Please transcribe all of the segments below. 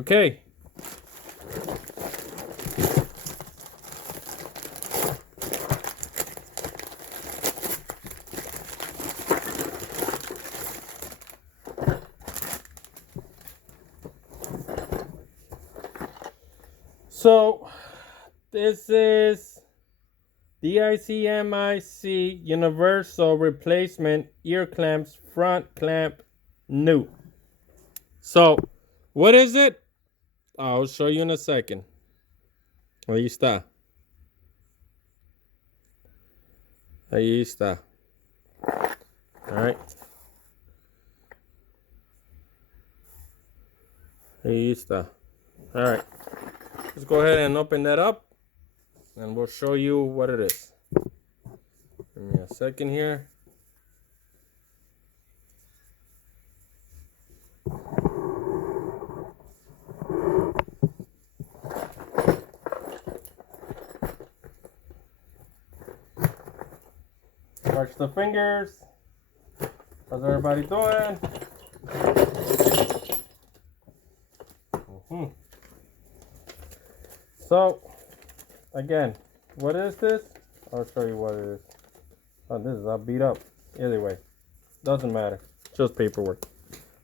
Okay. So this is DICMIC Universal Replacement Ear Clamps Front Clamp New. So what is it? I'll show you in a second. Ahí está. Ahí está. All right. Ahí está. All right. Let's go ahead and open that up and we'll show you what it is. Give me a second here. Watch the fingers. How's everybody doing? So, again, what is this? I'll show you what it is. Oh, this is all beat up. Either way, doesn't matter. Just paperwork.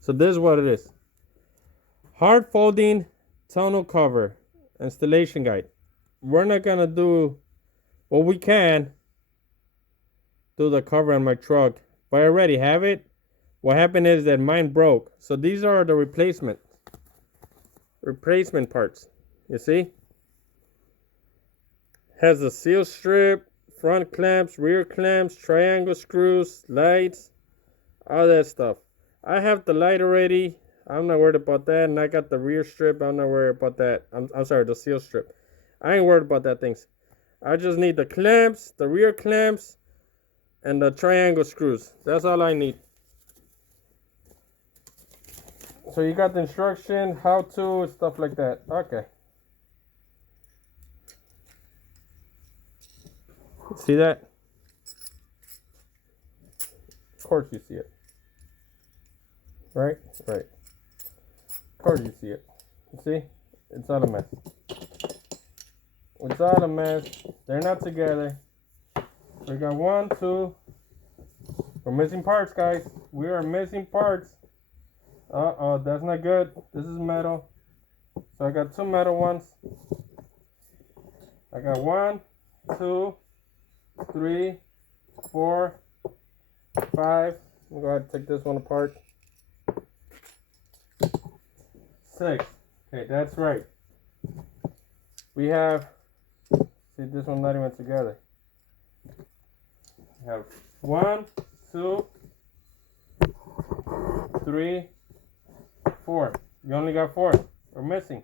So this is what it is. Hard folding tonneau cover installation guide. We're not gonna do, well, we can do the cover on my truck, but I already have it. What happened is that mine broke. So these are the replacement parts. You see? Has a seal strip, front clamps, rear clamps, triangle screws, lights, all that stuff. I have the light already. I'm not worried about that. And I got the rear strip. I'm not worried about that. I'm sorry, the seal strip. I ain't worried about that things. I just need the clamps, the rear clamps, and the triangle screws. That's all I need. So you got the instruction, how to, stuff like that. Okay. See that? Of course you see it. Right? Right. Of course you see it. You see? It's all a mess. It's all a mess. They're not together. We got 1, 2. We're missing parts, guys. We are missing parts. Uh-oh, that's not good. This is metal. So I got 2 metal ones. I got 1, 2, 3, 4, 5. I'm going to go ahead and take this one apart. 6. Okay, that's right. We have, see, this one's not even together. We have 1, 2, 3, 4. You only got 4. We're missing.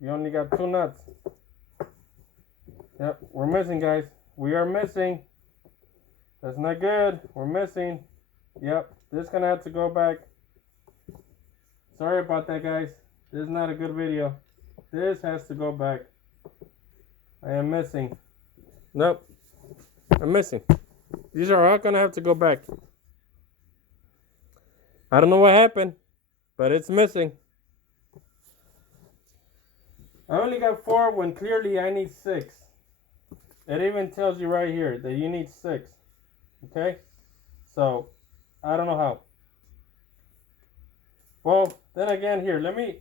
You only got 2 nuts. Yep, we're missing, guys. We are missing. That's not good. We're missing. Yep, this is gonna have to go back. Sorry about that, guys. This is not a good video. This has to go back. I am missing. Nope. I'm missing. These are all gonna have to go back. I don't know what happened, but it's missing. I only got 4 when clearly I need 6. It even tells you right here that you need 6. Okay? So, I don't know how. Well, then again here, let me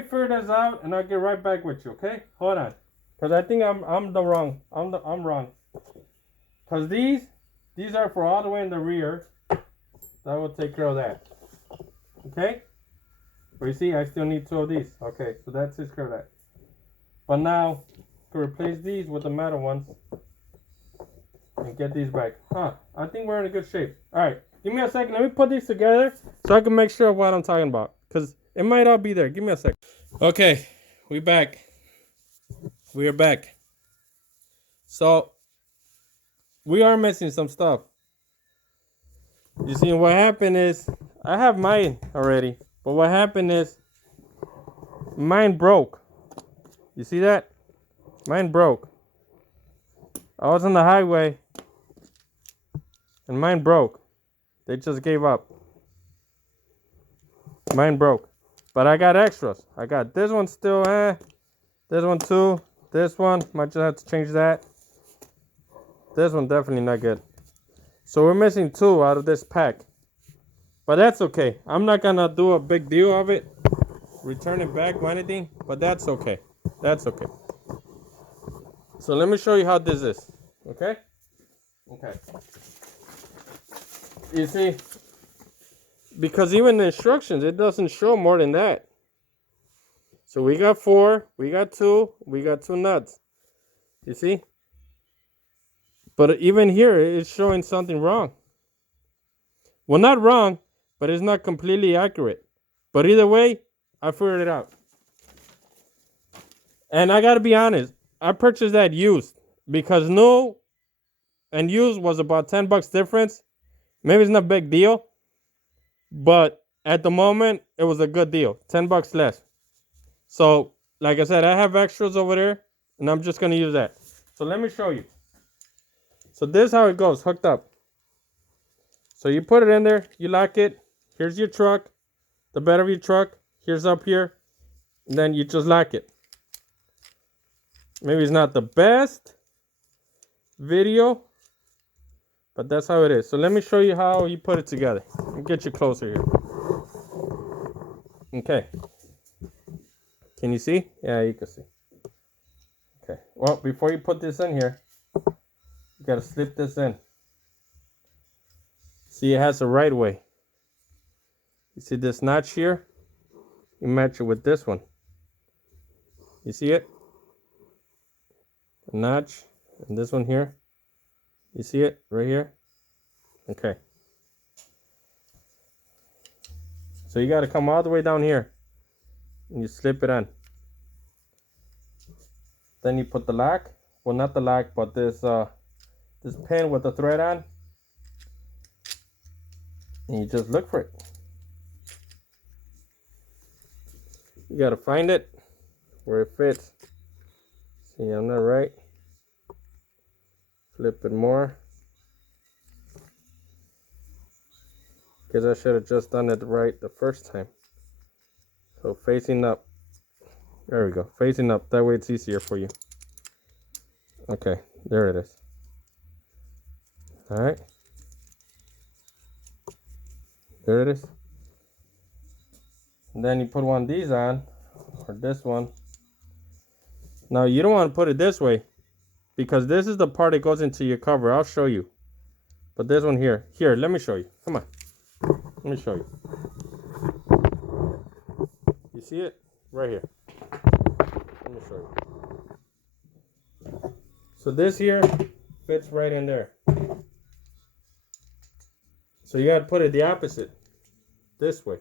figure this out and I'll get right back with you, okay? Hold on. Cuz I think I'm wrong. I'm wrong. Cuz these are for all the way in the rear. That will take care of that. Okay? But you see, I still need 2 of these. Okay, so that takes care of that. But now, to replace these with the metal ones and get these back. Huh, I think we're in a good shape. Alright, give me a second. Let me put these together so I can make sure of what I'm talking about. Because it might all be there. Give me a second. Okay, we back. We are back. So, we are missing some stuff. You see, what happened is, I have mine already. But what happened is, mine broke. You see that? Mine broke. I was on the highway and mine broke. They just gave up. Mine broke. But I got extras. I got this one still, this one too. This one, might just have to change that. This one definitely not good. So we're missing 2 out of this pack. But that's okay. I'm not gonna do a big deal of it, return it back or anything, but that's okay. That's okay. So let me show you how this is. Okay? Okay. You see, because even the instructions, it doesn't show more than that. So we got 4, we got 2, we got 2 nuts. You see? But even here, it's showing something wrong. Well, not wrong, but it's not completely accurate. But either way, I figured it out. And I gotta be honest, I purchased that used because new and used was about $10 difference. Maybe it's not a big deal, but at the moment it was a good deal. $10 less. So, like I said, I have extras over there, and I'm just gonna use that. So let me show you. So this is how it goes, hooked up. So you put it in there, you lock it. Here's your truck, the bed of your truck. Here's up here, and then you just lock it. Maybe it's not the best video, but that's how it is. So let me show you how you put it together. I'll get you closer here. Okay. Can you see? Yeah, you can see. Okay. Well, before you put this in here, you gotta slip this in. See, it has a right way. You see this notch here? You match it with this one. You see it? A notch, and this one here. You see it right here? Okay. So you got to come all the way down here, and you slip it on. Then you put the lock. Well, not the lock, but this pin with the thread on, and you just look for it. You got to find it where it fits. See, I'm not right. Flip it more. Because I should have just done it right the first time. So facing up. There we go. Facing up. That way it's easier for you. Okay. There it is. Alright. There it is. And then you put one of these on. Or this one. Now you don't want to put it this way, because this is the part that goes into your cover. I'll show you. But this one here. Here, let me show you. Come on. Let me show you. You see it? Right here. Let me show you. So this here fits right in there. So you gotta put it the opposite. This way.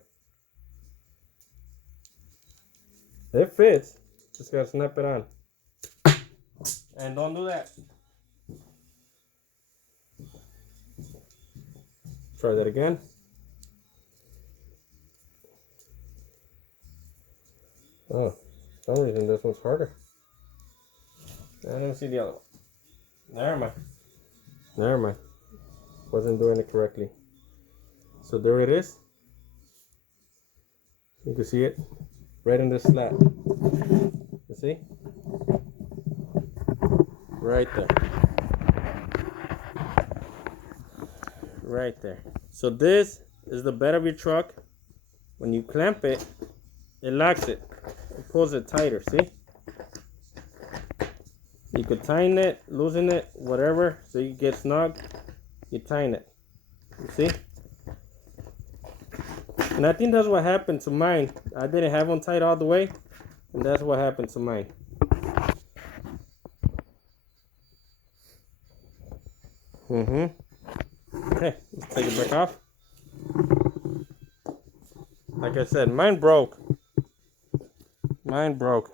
It fits. Just gotta snap it on. And don't do that. Try that again. Oh, for some reason this one's harder. Let me see the other one. Never mind. Never mind. Wasn't doing it correctly. So there it is. You can see it right in the slot. You see? Right there. Right there. So this is the bed of your truck. When you clamp it, it locks it. It pulls it tighter, see? You could tighten it, loosen it, whatever, so you get snug. You tighten it. You see? And I think that's what happened to mine. I didn't have them tight all the way, and that's what happened to mine. Okay, let's take it back off. Like I said, mine broke. Mine broke.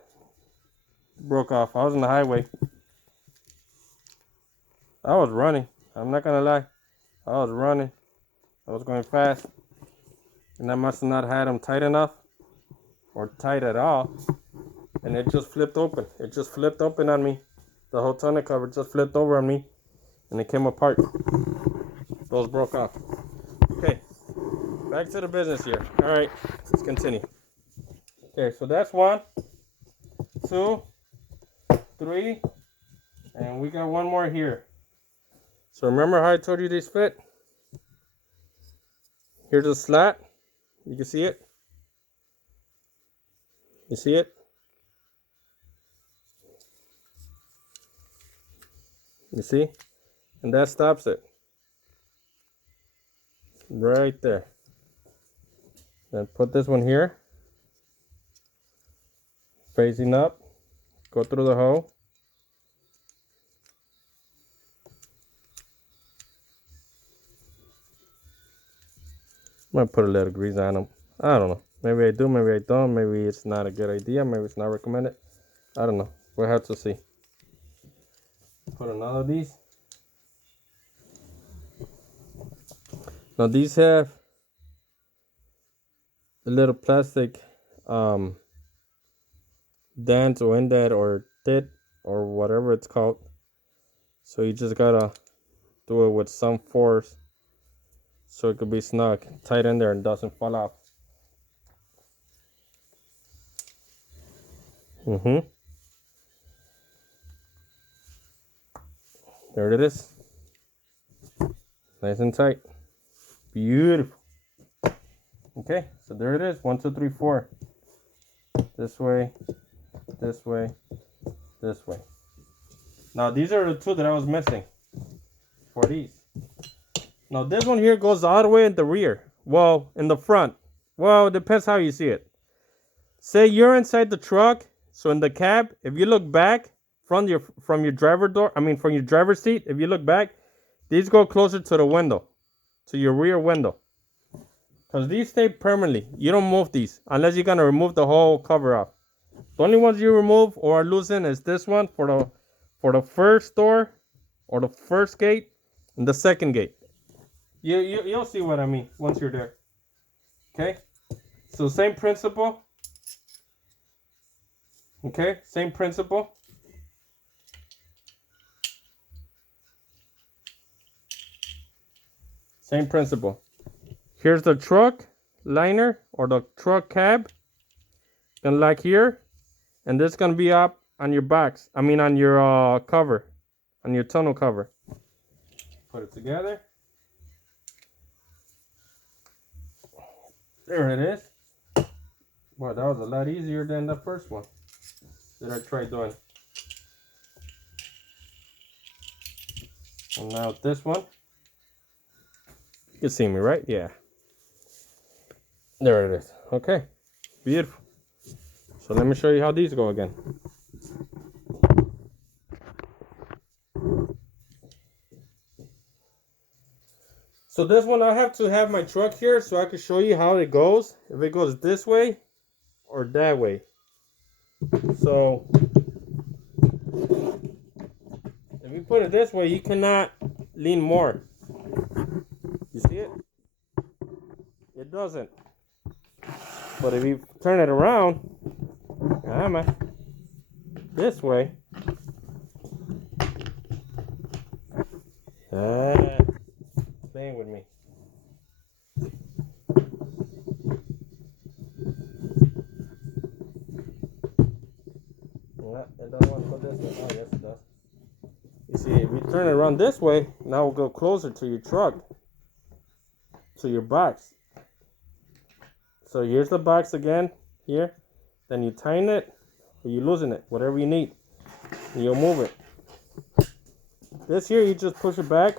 Broke off. I was on the highway. I was running. I'm not gonna lie. I was running. I was going fast. And I must have not had them tight enough. Or tight at all. And it just flipped open. It just flipped open on me. The whole tonneau cover just flipped over on me. And it came apart. Those broke off. Okay. Back to the business here. Alright. Let's continue. Okay, so that's 1, 2, 3, and we got one more here. So remember how I told you these fit? Here's the slat. You can see it. You see it? You see? And that stops it. Right there. Then put this one here. Facing up. Go through the hole. Might put a little grease on them. I don't know. Maybe I do, maybe I don't. Maybe it's not a good idea. Maybe it's not recommended. I don't know. We'll have to see. Put another of these. Now these have a little plastic dent or indent or tit or whatever it's called. So you just gotta do it with some force so it could be snug, tight in there and doesn't fall off. There it is. Nice and tight. Beautiful. Okay, so there it is. 1, 2, 3, 4. This way, this way, this way. Now these are the 2 that I was missing for these. Now this one here goes all the way in the rear. Well, in the front. Well, it depends how you see it. Say you're inside the truck, so in the cab, if you look back from your driver door, from your driver's seat, if you look back, these go closer to the window, to your rear window. Because these stay permanently. You don't move these unless you're gonna remove the whole cover off. The only ones you remove or loosen is this one for the first door or the first gate and the second gate. You'll see what I mean once you're there. Okay, so same principle. Okay, same principle. Same principle. Here's the truck liner or the truck cab. Gonna like here, and this is gonna be up on your box. On your cover, on your tonneau cover. Put it together. There it is. Boy, that was a lot easier than the first one that I tried doing. And now this one. You can see me, right? Yeah. There it is. Okay. Beautiful. So let me show you how these go again. So this one, I have to have my truck here so I can show you how it goes. If it goes this way or that way. So if you put it this way, you cannot lean more. You see it? It doesn't. But if you turn it around, this way, playing with me. It doesn't want to go this way. Oh, yes, it does. You see, if you turn it around this way, now we'll go closer to your truck, to your box. So here's the box again, here. Then you tighten it, or you loosen it, whatever you need. And you'll move it. This here, you just push it back,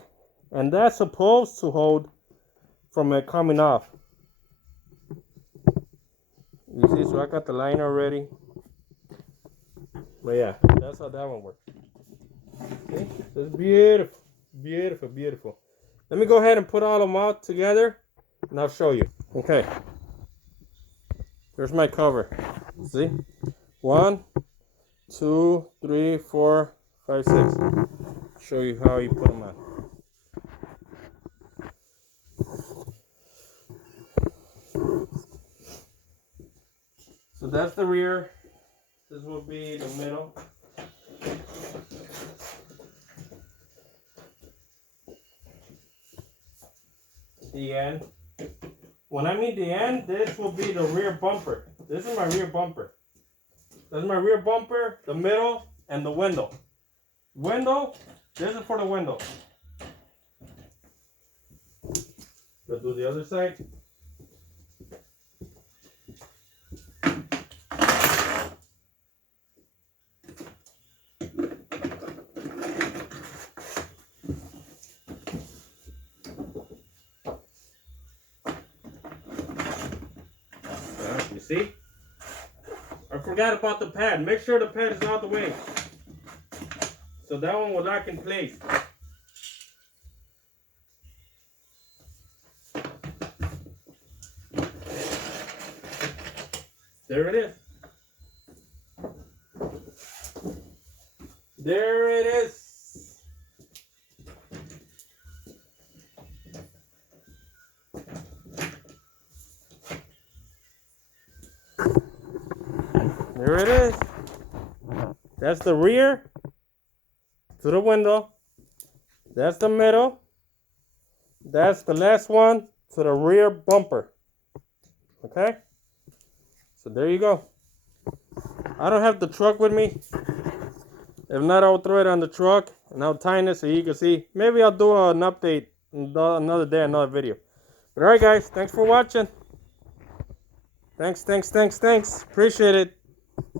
and that's supposed to hold from it coming off. You see, so I got the line already. But yeah, that's how that one works. Okay, so it's beautiful, beautiful, beautiful. Let me go ahead and put all of them out together, and I'll show you. Okay, here's my cover. See, 1, 2, 3, 4, 5, 6. Show you how you put them on. So that's the rear. This will be the middle. The end. When I mean the end, this will be the rear bumper. This is my rear bumper. That's my rear bumper, the middle, and the window. Window, this is for the window. Let's do the other side. You see? I forgot about the pad. Make sure the pad is out the way. So that one will lock in place. There it is. There it is. There it is. That's the rear to the window. That's the middle. That's the last one to the rear bumper. Okay? So there you go. I don't have the truck with me. If not, I'll throw it on the truck and I'll tighten it so you can see. Maybe I'll do an update another day, another video. But alright guys, thanks for watching. Thanks. Appreciate it.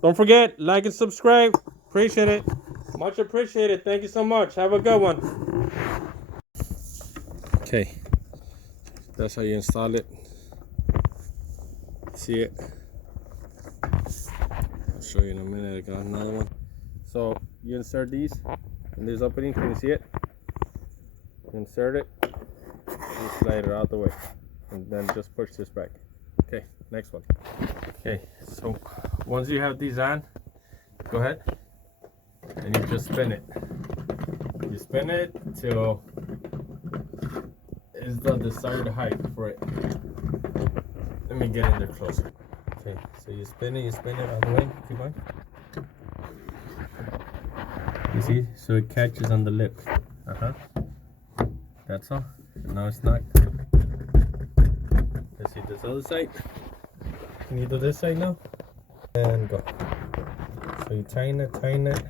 Don't forget, like and subscribe. Appreciate it. Much appreciated. Thank you so much. Have a good one. Okay. That's how you install it. See it? I'll show you in a minute. I got another one. So you insert these in this opening. Can you see it? Insert it. You slide it out the way. And then just push this back. Okay, next one. Okay, so once you have these on, go ahead and you just spin it. You spin it till it's the desired height for it. Let me get in there closer. Okay, so you spin it all the way. Keep going. You see? So it catches on the lip. That's all. And now it's not. Let's see this other side. Can you do this side now? And go. So you tighten it.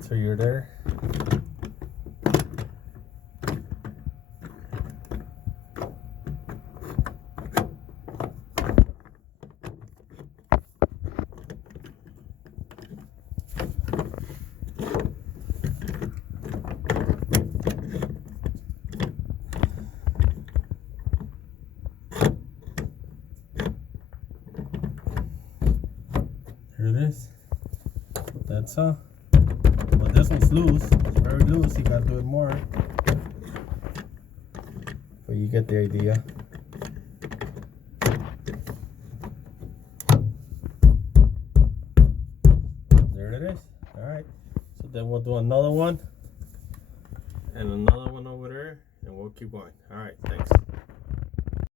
So you're there. Here it is. That's all. But this one's loose. It's very loose. You gotta do it more. But you get the idea. There it is. Alright. So then we'll do another one. And another one over there. And we'll keep going. Alright, thanks.